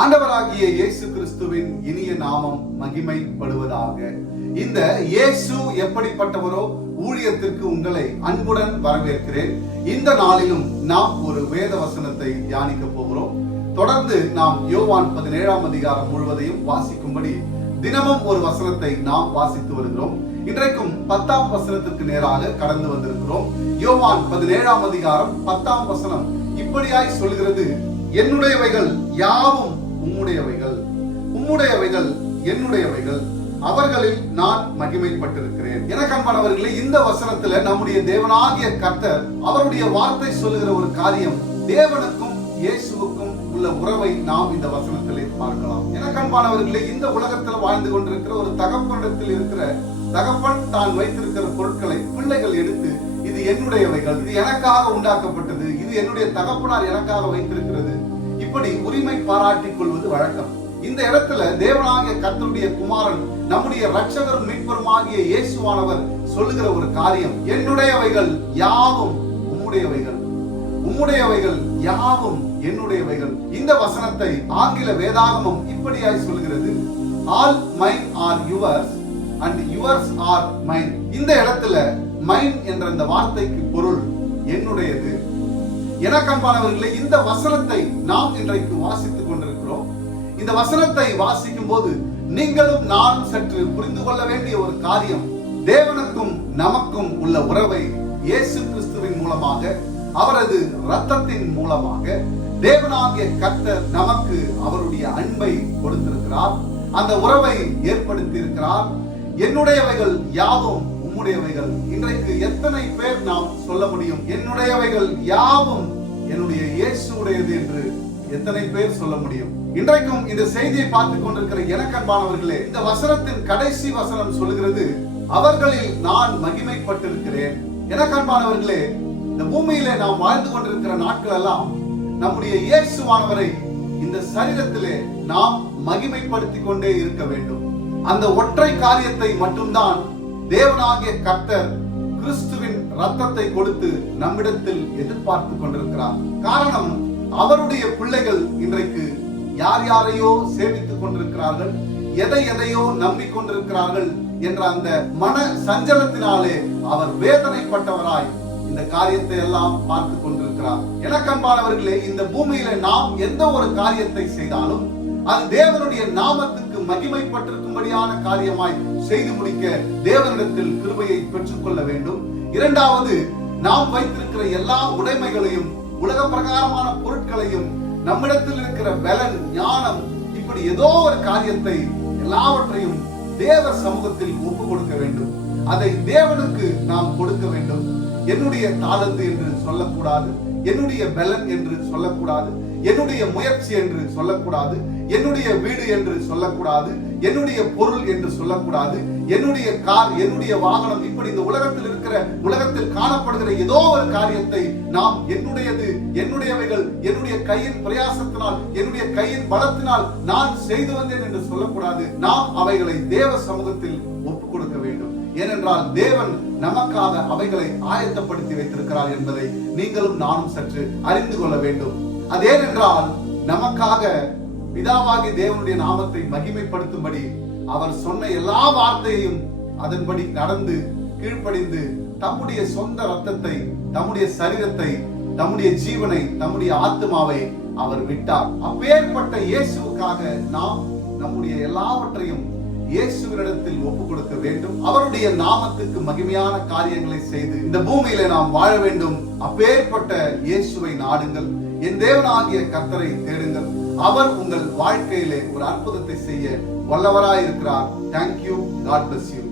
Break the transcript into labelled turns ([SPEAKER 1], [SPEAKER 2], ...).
[SPEAKER 1] ஆண்டவராகிய இயேசு கிறிஸ்துவின் இனிய நாமம் மகிமைப்படுவதாக. இந்த இயேசு எப்படிப்பட்டவரோ ஊழியத்திற்கு உங்களை அன்புடன் வரவேற்கிறேன். இந்த நாளிலும் நாம் ஒரு வேத வசனத்தை தியானிக்க போகிறோம். தொடர்ந்து நாம் யோவான் பதினேழாம் அதிகாரம் முழுவதையும் வாசிக்கும்படி தினமும் ஒரு வசனத்தை நாம் வாசித்து வருகிறோம். இன்றைக்கும் பத்தாம் வசனத்திற்கு நேராக கடந்து வந்திருக்கிறோம். யோவான் பதினேழாம் அதிகாரம் பத்தாம் வசனம் இப்படியாய் சொல்கிறது என்னுடையவைகள் யாவும் உம்முடையவைகள். உம்முடையவைகள் என்னுடையவைகள். அவர்களில் நான் மகிமைப்பட்டிருக்கிறேன். எனக்கு அன்பானவர்களே இந்த வசனத்துல நம்முடைய தேவனாகிய கர்த்தர் அவருடைய வார்த்தை சொல்லுகிற ஒரு காரியம் தேவனுக்கும் இயேசுவுக்கும் உள்ள உறவை நாம் இந்த வசனத்திலே பார்க்கலாம். எனக்கு அன்பானவர்களே இந்த உலகத்தில் வாழ்ந்து கொண்டிருக்கிற ஒரு தகப்பனிடத்தில் இருக்கிற தகப்பன் தான் வைத்திருக்கிற பொருட்களை பிள்ளைகள் எடுத்து இது என்னுடையவைகள் இது எனக்காக உண்டாக்கப்பட்டது இது என்னுடைய தகப்பனார் எனக்காக வைத்திருக்கிறது இப்படி உரிமை பாராட்டிக் கொள்வது வழக்கம். இந்த இடத்துல தேவனாகிய கர்த்தருடைய குமாரன் நம்முடைய ரட்சகரும் மீட்பருமாகிய இயேசுவானவர் சொல்லுகிற ஒரு காரியம் என்னுடையவைகள் யாவும் உம்முடையவைகள். உம்முடையவைகள் யாவும் என்னுடையவைகள். இந்த வசனத்தை ஆங்கில வேதாகமம் இப்படியாய் சொல்கிறது. All mine are yours and yours are mine இந்த இடத்துல மைன் என்ற இந்த வார்த்தைக்கு பொருள் என்னுடையது. எனக்கன்பானவர்களே இந்த வசனத்தை நாம் இன்றைக்கு வாசித்துக் கொண்டிருக்கிறோம். இந்த வசனத்தை வாசிக்கும் போது நீங்களும் நானும் சற்று புரிந்து கொள்ள வேண்டிய ஒரு காரியம். தேவனுக்கும் நமக்கும் உள்ள உறவை இயேசு கிறிஸ்துவின் மூலமாக அவரது ரத்தத்தின் மூலமாக தேவனாகிய கர்த்தர் நமக்கு அவருடைய அன்பை கொடுத்திருக்கிறார். அந்த உறவை ஏற்படுத்தி இருக்கிறார் என்னுடையவைகள் யாவும் என்னுடையவைகள் இன்றைக்கு எத்தனை பேர் நாம் சொல்ல முடியும்? என்னுடையவைகள் யாவும் என்னுடைய இயேசுடையது என்று எத்தனை பேர் சொல்ல முடியும்? இன்றைக்கும் இந்த செய்தியை பார்த்துக் கொண்டிருக்கிற எனக்கன்பானவர்களே இந்த வசனத்தின் கடைசி வசனம் சொல்லுகிறது அவர்களில் நான் மகிமைப்பட்டிருக்கிறேன். எனக்கன்பானவர்களே இந்த பூமியிலே நாம் வாழ்ந்து கொண்டிருக்கிற நாட்கள் எல்லாம் நம்முடைய இயேசுவானவரை இந்த சரீரத்திலே நாம் மகிமைப்படுத்திக் கொண்டே இருக்க வேண்டும். அந்த ஒற்றை காரியத்தை மட்டும்தான் தேவனாகிய கர்த்தர் கிறிஸ்துவின் ரத்தத்தை கொடுத்து நம்மிடத்தில் எதிர்பார்த்து கொண்டிருக்கிறார். காரணம் அவருடைய பிள்ளைகள் இன்றைக்கு யார் யாரையோ சேமித்துக் கொண்டிருக்கிறார்கள் எதை எதையோ நம்பிக்கொண்டிருக்கிறார்கள் என்ற அந்த மன சஞ்சலத்தினாலே அவர் வேதனைப்பட்டவராய் இந்த காரியத்தை எல்லாம் பார்த்து கொண்டிருக்கிறார். எனக்கன்பானவர்களே இந்த பூமியில நாம் எந்த ஒரு காரியத்தை செய்தாலும் அது தேவனுடைய நாமத்துக்கு மகிமைப்பட்டிருக்கும்படியான காரியமாய் செய்து முடிக்க தேவனிடத்தில் கிருபையை பெற்றுக்கொள்ள வேண்டும். இரண்டாவது நாம் வைத்திருக்கிற எல்லா உடைமைகளையும் உலக பிரகாரமான பொருட்களையும் நம்மிடத்தில் இருக்கிற பலன் ஞானம் இப்படி ஏதோ ஒரு காரியத்தை எல்லாவற்றையும் தேவ சமூகத்தில் ஒப்பு கொடுக்க வேண்டும். அதை தேவனுக்கு நாம் கொடுக்க வேண்டும். என்னுடைய தாளந்து என்று சொல்லக்கூடாது என்னுடைய பலன் என்று சொல்லக்கூடாது. என்னுடைய முயற்சி என்று சொல்லக்கூடாது என்னுடைய வீடு என்று சொல்லக்கூடாது என்னுடைய பொருள் என்று சொல்லக்கூடாது என்னுடைய கார் என்னுடைய வாகனம் இப்படி இந்த உலகத்தில் இருக்கிற உலகத்தில் காணப்படுகிற ஏதோ ஒரு காரியத்தை நாம் என்னுடையது என்னுடையவைகள் என்னுடைய கையின் பிரயாசத்தினால் என்னுடைய கையின் பலத்தினால் நான் செய்து வந்தேன் என்று சொல்லக்கூடாது. நாம் அவைகளை தேவ சமூகத்தில் ஒப்பு கொடுக்க வேண்டும். ஏனென்றால் தேவன் நமக்காக அவைகளை ஆயத்தப்படுத்தி வைத்திருக்கிறார் என்பதை நீங்களும் நானும் சற்று அறிந்து கொள்ள வேண்டும். அது ஏனென்றால் நமக்காக பிதாவாகி தேவனுடைய நாமத்தை மகிமைப்படுத்தும்படி அவர் சொன்ன எல்லா வார்த்தையையும் அதன்படி நடந்து கீழ்ப்படிந்து தம்முடைய சொந்த ரத்தத்தை தம்முடைய சரீரத்தை தம்முடைய ஜீவனை தம்முடைய ஆத்மாவை அவர் விட்டார். அப்பேற்பட்ட இயேசுவுக்காக நாம் நம்முடைய எல்லாவற்றையும் இயேசுவினிடத்தில் ஒப்பு கொடுக்க வேண்டும். அவருடைய நாமத்துக்கு மகிமையான காரியங்களை செய்து இந்த பூமியில நாம் வாழ வேண்டும். அப்பேற்பட்ட இயேசுவை நாடுங்கள். என் தேவனாகிய கர்த்தரை தேடுங்கள். அவர் உங்கள் வாழ்க்கையிலே ஒரு அற்புதத்தை செய்ய வல்லவராய் இருக்கிறார் தேங்க்யூ காட் பிளஸ் யூ